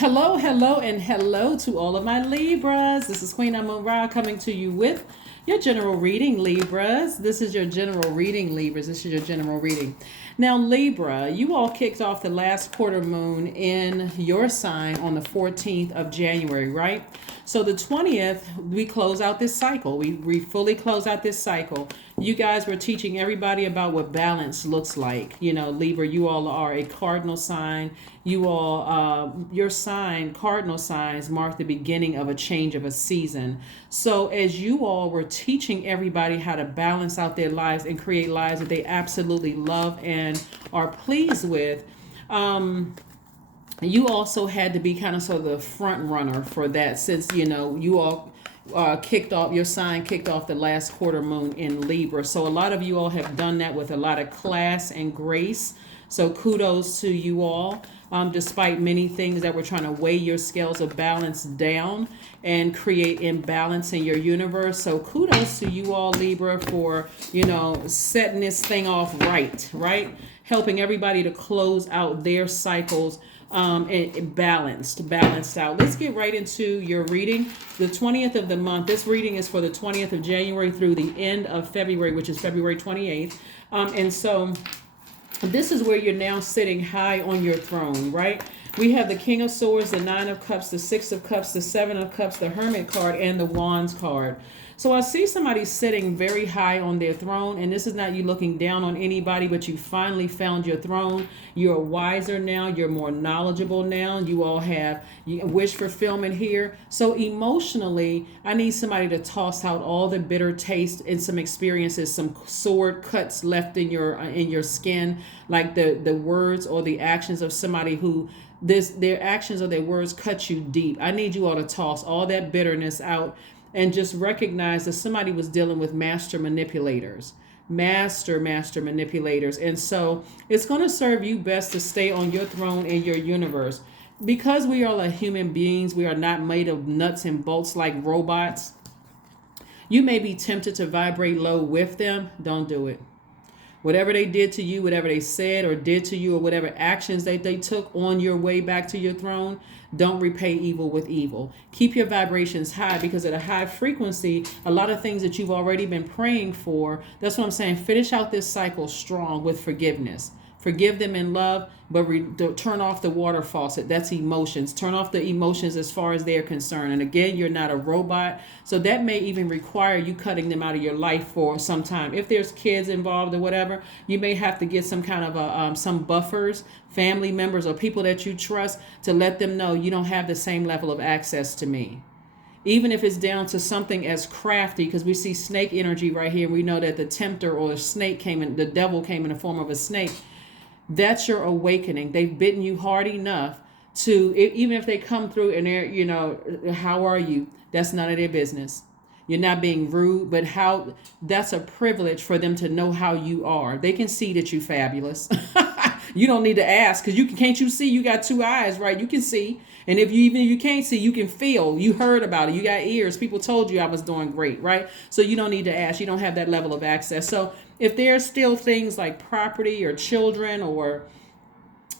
Hello, hello, and hello to all of my Libras. This is Queen Amun Ra coming to you with your general reading, Libras. This is your general reading, Libras. This is your general reading. Now, Libra, you all kicked off the last quarter moon in your sign on the 14th of January, right? So the 20th, we close out this cycle. We fully close out this cycle. You guys were teaching everybody about what balance looks like. You know, Libra, you all are a cardinal sign. You all, your sign, cardinal signs, mark the beginning of a change of a season. So as you all were teaching everybody how to balance out their lives and create lives that they absolutely love and are pleased with, you also had to be kind of sort of the front runner for that, since you all kicked off, your sign kicked off the last quarter moon in Libra. So a lot of you all have done that with a lot of class and grace. So kudos to you all. Despite many things that were trying to weigh your scales of balance down and create imbalance in your universe. So kudos to you all, Libra, for, setting this thing off right? Helping everybody to close out their cycles and balanced out. Let's get right into your reading. The 20th of the month. This reading is for the 20th of January through the end of February, which is February 28th. And so this is where you're now sitting high on your throne, right? We have the King of Swords, the Nine of Cups, the Six of Cups, the Seven of Cups, the Hermit card, and the Wands card. So I see somebody sitting very high on their throne, and this is not you looking down on anybody, but you finally found your throne. You're wiser now. You're more knowledgeable now. You all have wish fulfillment here. So emotionally, I need somebody to toss out all the bitter taste and some experiences, some sword cuts left in your skin, like the words or the actions of somebody who their actions or their words cut you deep. I need you all to toss all that bitterness out and just recognize that somebody was dealing with master manipulators. Master manipulators. And so it's going to serve you best to stay on your throne in your universe. Because we are like human beings, we are not made of nuts and bolts like robots. You may be tempted to vibrate low with them. Don't do it. Whatever they did to you, whatever they said or did to you, or whatever actions they took on your way back to your throne, don't repay evil with evil. Keep your vibrations high, because at a high frequency, a lot of things that you've already been praying for, that's what I'm saying, finish out this cycle strong with forgiveness. Forgive them in love, but turn off the water faucet. That's emotions. Turn off the emotions as far as they're concerned. And again, you're not a robot. So that may even require you cutting them out of your life for some time. If there's kids involved or whatever, you may have to get some kind of some buffers, family members or people that you trust, to let them know you don't have the same level of access to me. Even if it's down to something as crafty, because we see snake energy right here. We know that the tempter or the devil came in the form of a snake. That's your awakening. They've bitten you hard enough to, even if they come through and they're, how are you? That's none of their business. You're not being rude, but that's a privilege for them to know how you are. They can see that you're fabulous. You don't need to ask, because can't you see? You got two eyes, right? You can see. And if you can't see, you can feel. You heard about it. You got ears. People told you I was doing great, right? So you don't need to ask. You don't have that level of access. So if there's still things like property or children or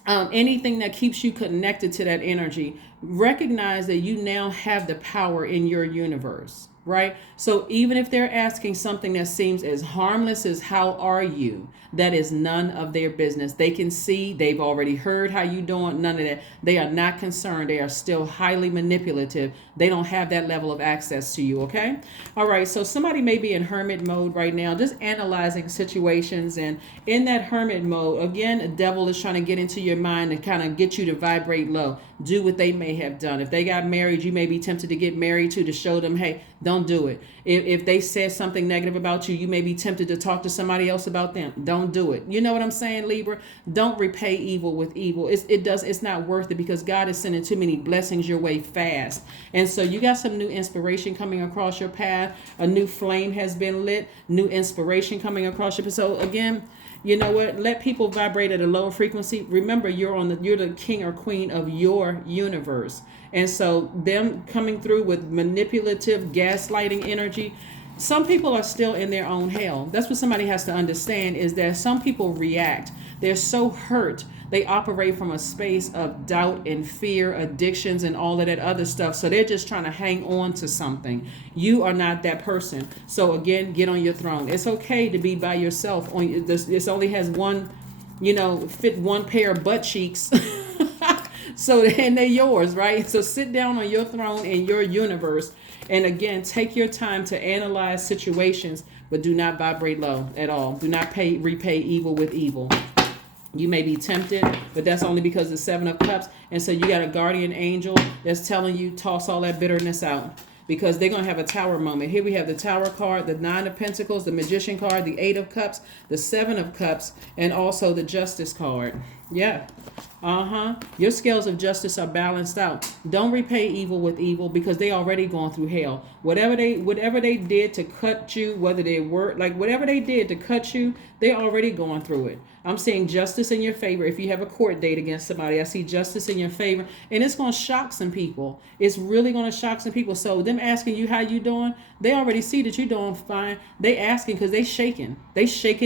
anything that keeps you connected to that energy, recognize that you now have the power in your universe, right? So even if they're asking something that seems as harmless as how are you, that is none of their business. They can see, they've already heard how you doing, none of that. They are not concerned. They are still highly manipulative. They don't have that level of access to you, okay? All right, so somebody may be in hermit mode right now, just analyzing situations. And in that hermit mode, again, the devil is trying to get into your mind and kind of get you to vibrate low. Do what they may have done. If they got married, you may be tempted to get married to show them, hey, don't do it. If they said something negative about you, you may be tempted to talk to somebody else about them. Don't do it. You know what I'm saying, Libra? Don't repay evil with evil. It's not worth it, because God is sending too many blessings your way fast. And so you got some new inspiration coming across your path. A new flame has been lit. New inspiration coming across your path. So again, you know what? Let people vibrate at a lower frequency. Remember, you're the king or queen of your universe. And so them coming through with manipulative gaslighting energy, some people are still in their own hell. That's what somebody has to understand, is that some people react. They're so hurt They operate from a space of doubt and fear, addictions, and all of that other stuff. So they're just trying to hang on to something. You are not that person. So again, get on your throne. It's okay to be by yourself. This only has one, fit one pair of butt cheeks. So, and they're yours, right? So sit down on your throne in your universe. And again, take your time to analyze situations, but do not vibrate low at all. Do not repay evil with evil. You may be tempted, but that's only because of the Seven of Cups. And so you got a guardian angel that's telling you, toss all that bitterness out, because they're going to have a tower moment. Here we have the Tower card, the Nine of Pentacles, the Magician card, the Eight of Cups, the Seven of Cups, and also the Justice card. Yeah. Your scales of justice are balanced out. Don't repay evil with evil, because they already gone through hell. Whatever they did to cut you, whether they were whatever they did to cut you, they already gone through it. I'm seeing justice in your favor. If you have a court date against somebody, I see justice in your favor, and it's going to shock some people. It's really going to shock some people. So them asking you how you doing, they already see that you're doing fine. They asking because they shaking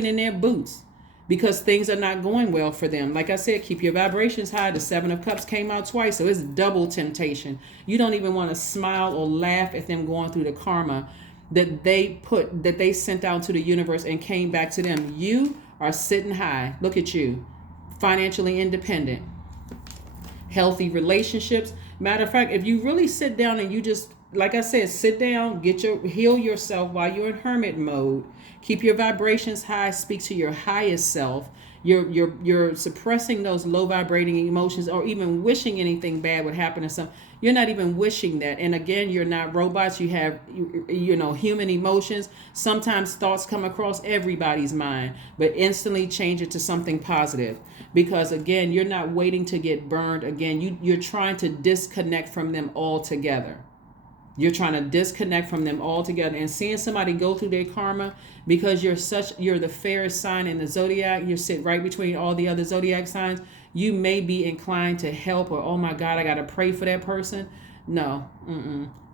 in their boots, because things are not going well for them. Like I said, keep your vibrations high. The Seven of Cups came out twice, so it's double temptation. You don't even want to smile or laugh at them going through the karma that they sent out to the universe and came back to them. You are sitting high. Look at you, financially independent, healthy relationships. Matter of fact, if you really sit down and you just, like I said, sit down, heal yourself while you're in hermit mode. Keep your vibrations high. Speak to your highest self. You're suppressing those low vibrating emotions, or even wishing anything bad would happen to some. You're not even wishing that. And again, you're not robots. You have human emotions. Sometimes thoughts come across everybody's mind, but instantly change it to something positive. Because again, you're not waiting to get burned. Again, you're trying to disconnect from them altogether. You're trying to disconnect from them altogether, and seeing somebody go through their karma, because you're the fairest sign in the zodiac. You sit right between all the other zodiac signs. You may be inclined to help, or, oh my God, I got to pray for that person. No,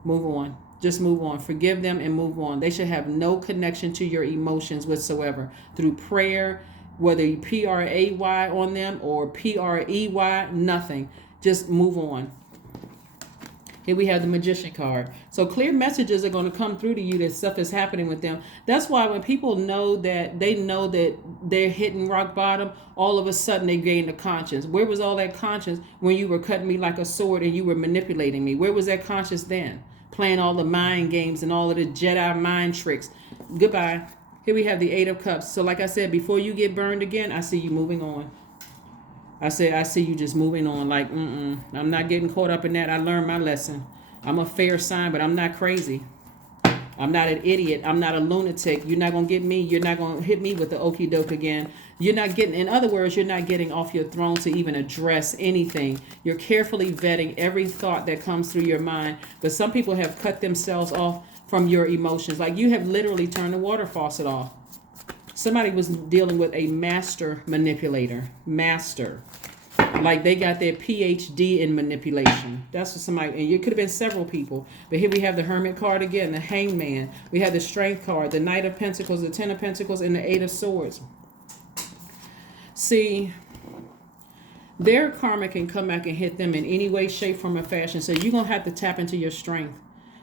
move on. Just move on. Forgive them and move on. They should have no connection to your emotions whatsoever. Through prayer, whether you pray on them or prey, nothing. Just move on. Here we have the Magician card. So clear messages are going to come through to you that stuff is happening with them. That's why when people know that they're hitting rock bottom, all of a sudden they gain the conscience. Where was all that conscience when you were cutting me like a sword and you were manipulating me? Where was that conscience then? Playing all the mind games and all of the Jedi mind tricks. Goodbye. Here we have the Eight of Cups. So like I said, before you get burned again, I see you moving on. I see you just moving on, like, I'm not getting caught up in that. I learned my lesson. I'm a fair sign, but I'm not crazy. I'm not an idiot. I'm not a lunatic. You're not going to get me. You're not going to hit me with the okie doke again. You're not getting, in other words, you're not getting off your throne to even address anything. You're carefully vetting every thought that comes through your mind. But some people have cut themselves off from your emotions. Like, you have literally turned the water faucet off. Somebody was dealing with a master manipulator. Master. Like, they got their PhD in manipulation. That's what somebody, and it could have been several people. But here we have the Hermit card again, the Hangman. We have the Strength card, the Knight of Pentacles, the Ten of Pentacles, and the Eight of Swords. See, their karma can come back and hit them in any way, shape, form, or fashion. So you're going to have to tap into your strength.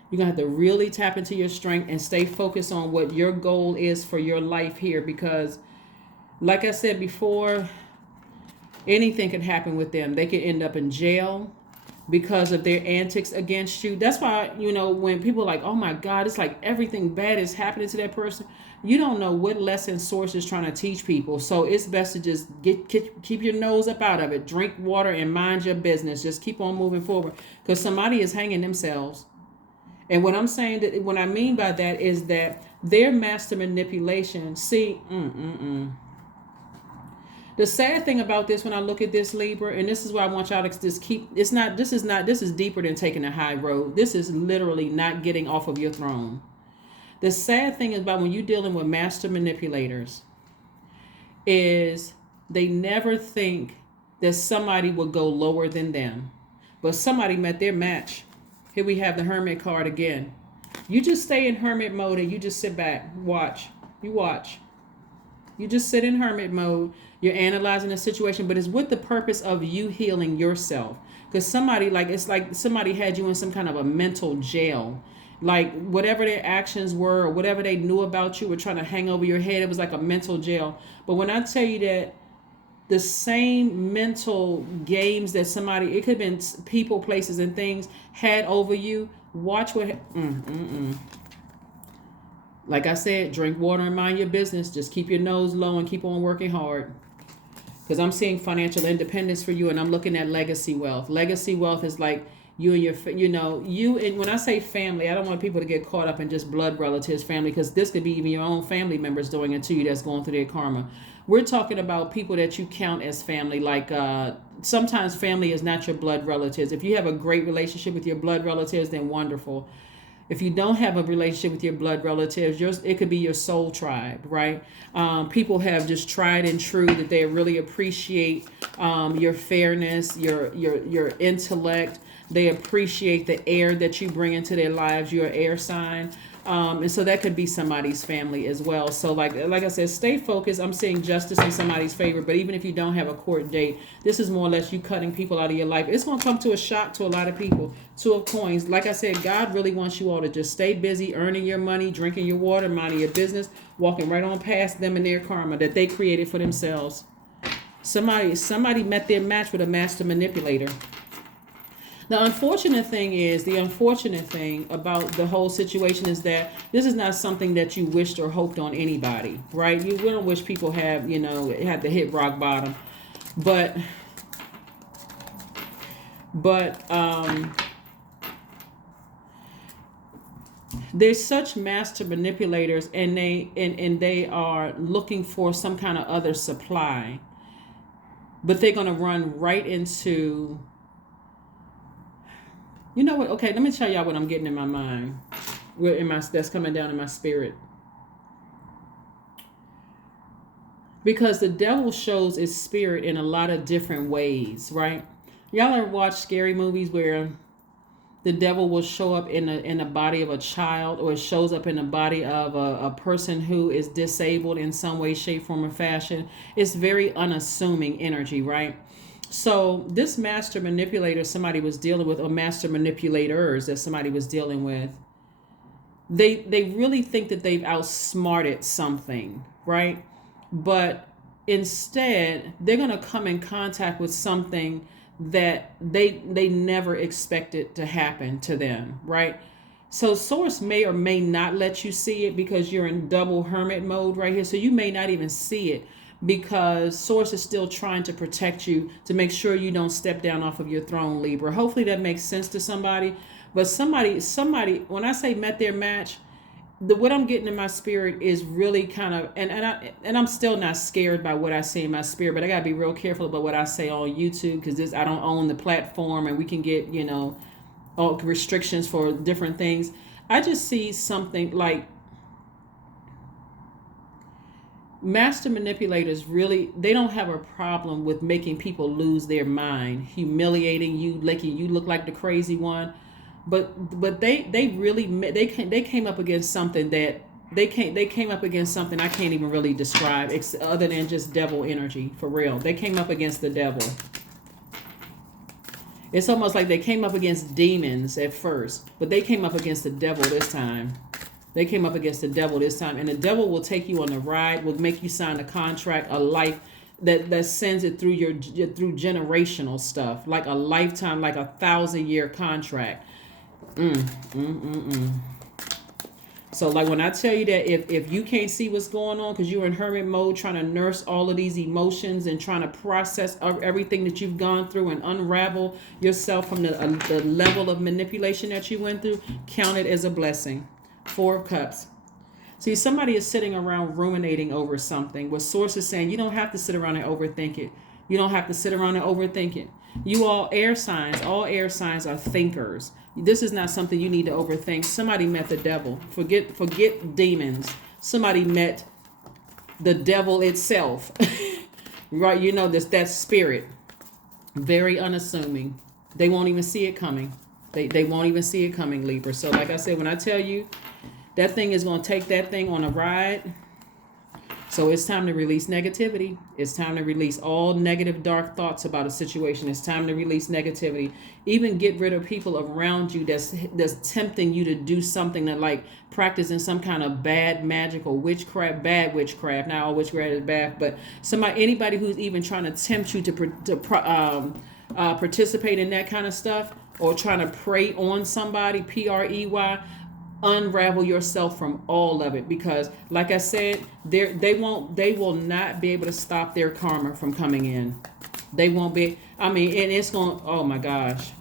You're going to have to really tap into your strength and stay focused on what your goal is for your life here. Because, like I said before, anything could happen with them. They could end up in jail because of their antics against you. That's why, when people are like, oh my God, it's like everything bad is happening to that person. You don't know what lesson Source is trying to teach people. So it's best to just keep your nose up out of it. Drink water and mind your business. Just keep on moving forward, because somebody is hanging themselves. And what I'm saying, that what I mean by that is that their master manipulation, see, the sad thing about this, when I look at this, Libra, and this is why I want y'all to just keep, this is deeper than taking a high road. This is literally not getting off of your throne. The sad thing about when you're dealing with master manipulators is they never think that somebody will go lower than them. But somebody met their match. Here we have the Hermit card again. You just stay in hermit mode and you just sit back, watch. You watch. You just sit in hermit mode. You're analyzing the situation, but it's with the purpose of you healing yourself. Because somebody, like, it's like somebody had you in some kind of a mental jail. Like, whatever their actions were or whatever they knew about you were trying to hang over your head. It was like a mental jail. But when I tell you that the same mental games that somebody, it could have been people, places, and things had over you, watch what. Like I said, drink water and mind your business. Just keep your nose low and keep on working hard. Because I'm seeing financial independence for you, and I'm looking at legacy wealth. Legacy wealth is like you and your, you, and when I say family, I don't want people to get caught up in just blood relatives, family, because this could be even your own family members doing it to you that's going through their karma. We're talking about people that you count as family. Like, sometimes family is not your blood relatives. If you have a great relationship with your blood relatives, then wonderful. If you don't have a relationship with your blood relatives, it could be your soul tribe, right? People have just tried and true that they really appreciate your fairness, your intellect. They appreciate the air that you bring into their lives. You're an air sign. And so that could be somebody's family as well. So like I said, stay focused. I'm seeing justice in somebody's favor. But even if you don't have a court date, this is more or less you cutting people out of your life. It's going to come to a shock to a lot of people. Two of coins. Like I said, God really wants you all to just stay busy, earning your money, drinking your water, minding your business, walking right on past them and their karma that they created for themselves. Somebody met their match with a master manipulator. The unfortunate thing about the whole situation is that this is not something that you wished or hoped on anybody, right? We don't wish people had to hit rock bottom. But there's such master manipulators, and they are looking for some kind of other supply. But they're going to run right into... You know what? Okay, let me tell y'all what I'm getting in my mind. That's coming down in my spirit. Because the devil shows its spirit in a lot of different ways, right? Y'all ever watch scary movies where the devil will show up in the body of a child, or it shows up in the body of a person who is disabled in some way, shape, form, or fashion? It's very unassuming energy, right? So this master manipulator somebody was dealing with, or master manipulators that somebody was dealing with, they really think that they've outsmarted something, right? But instead, they're going to come in contact with something that they never expected to happen to them, right? So source may or may not let you see it because you're in double hermit mode right here. So you may not even see it, because source is still trying to protect you, to make sure you don't step down off of your throne, Libra. Hopefully that makes sense to somebody. But somebody, when I say met their match, what I'm getting in my spirit is really kind of, and I'm still not scared by what I see in my spirit, but I gotta be real careful about what I say on YouTube, because I don't own the platform, and we can get all restrictions for different things. I just see something like master manipulators really, they don't have a problem with making people lose their mind, humiliating you, making you look like the crazy one. But they really came up against something that they came up against something I can't even really describe, other than just devil energy, for real. They came up against the devil. It's almost like they came up against demons at first, but they came up against the devil this time. They came up against the devil this time, and the devil will take you on a ride, will make you sign a contract, a life that sends it through through generational stuff, like a lifetime, like 1,000-year contract. So like when I tell you that if you can't see what's going on because you're in hermit mode trying to nurse all of these emotions and trying to process everything that you've gone through and unravel yourself from the level of manipulation that you went through, count it as a blessing. 4 of Cups. See, somebody is sitting around ruminating over something. What source is saying, you don't have to sit around and overthink it. You don't have to sit around and overthink it. You all air signs are thinkers. This is not something you need to overthink. Somebody met the devil. Forget demons. Somebody met the devil itself. Right? You know that spirit. Very unassuming. They won't even see it coming. They won't even see it coming, Libra. So like I said, when I tell you that thing is going to take that thing on a ride, So it's time to release negativity. It's time to release all negative, dark thoughts about a situation. It's time to release negativity. Even get rid of people around you that's tempting you to do something that, like, practicing some kind of bad magic or witchcraft, bad witchcraft. Not all witchcraft is bad, but anybody who's even trying to tempt you to participate in that kind of stuff, or trying to prey on somebody, PREY. Unravel yourself from all of it, because, like I said, they will not be able to stop their karma from coming in. They won't be. I mean, and it's going. Oh my gosh,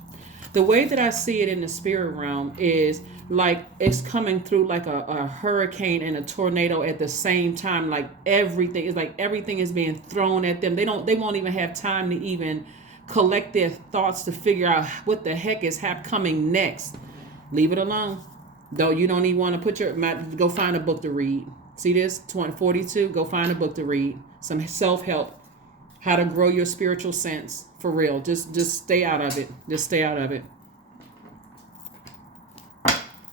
the way that I see it in the spirit realm is like it's coming through like a hurricane and a tornado at the same time. Like everything is being thrown at them. They won't even have time to even collect their thoughts to figure out what the heck is coming next. Leave it alone. Though you don't even want to go find a book to read. See this? 42, go find a book to read. Some self-help. How to grow your spiritual sense. For real. Just stay out of it. Just stay out of it.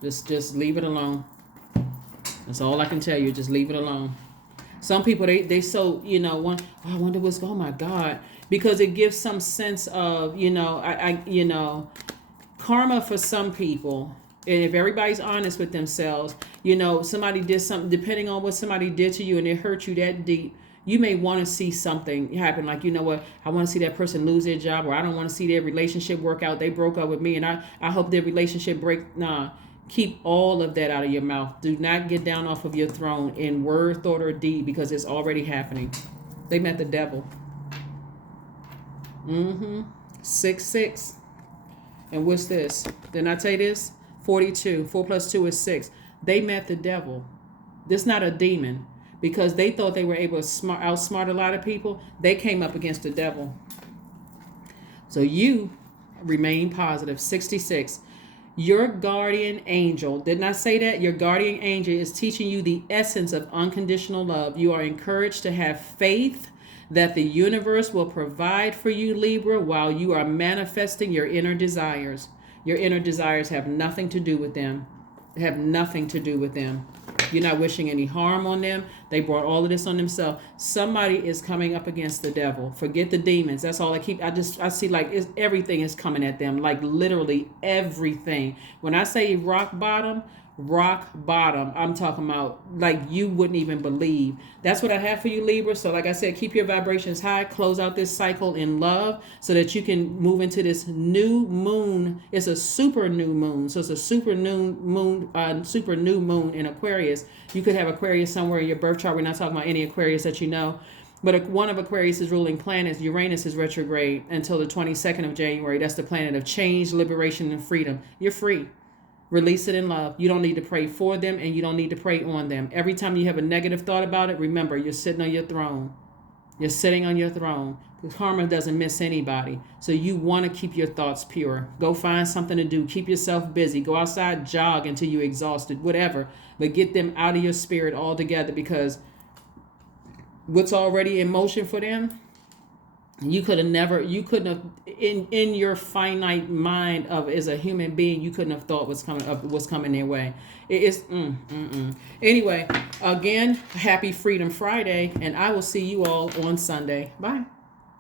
Just leave it alone. That's all I can tell you. Just leave it alone. Some people, they so, I wonder what's, oh my God. Because it gives some sense of, karma for some people. And if everybody's honest with themselves, somebody did something, depending on what somebody did to you and it hurt you that deep, you may want to see something happen. Like, you know what, I want to see that person lose their job, or I don't want to see their relationship work out. They broke up with me and I hope their relationship break. Nah, keep all of that out of your mouth. Do not get down off of your throne in word, thought, or deed, because it's already happening. They met the devil. 6-6. And what's this? Didn't I tell you this? 42. 4 plus 2 is 6. They met the devil. This is not a demon. Because they thought they were able to outsmart a lot of people. They came up against the devil. So you remain positive. 66. Your guardian angel. Didn't I say that? Your guardian angel is teaching you the essence of unconditional love. You are encouraged to have faith that the universe will provide for you, Libra, while you are manifesting your inner desires. Your inner desires have nothing to do with them. Have nothing to do with them. You're not wishing any harm on them. They brought all of this on themselves. Somebody is coming up against the devil. Forget the demons. That's all I see like everything is coming at them. Like literally everything. When I say rock bottom, I'm talking about like you wouldn't even believe. That's what I have for you, Libra. So like I said, keep your vibrations high, close out this cycle in love so that you can move into this new moon. It's a super new moon. So it's a super new moon in Aquarius. You could have Aquarius somewhere in your birth chart. We're not talking about any Aquarius that you know. But one of Aquarius' ruling planets, Uranus, is retrograde until the 22nd of January. That's the planet of change, liberation, and freedom. You're free. Release it in love. You don't need to pray for them and you don't need to pray on them. Every time you have a negative thought about it, remember, you're sitting on your throne. You're sitting on your throne. Karma doesn't miss anybody. So you want to keep your thoughts pure. Go find something to do. Keep yourself busy. Go outside, jog until you're exhausted, whatever. But get them out of your spirit altogether, because what's already in motion for them, you couldn't have, in your finite mind of as a human being, you couldn't have thought what's coming their way. It is, Anyway, again, happy Freedom Friday, and I will see you all on Sunday. Bye.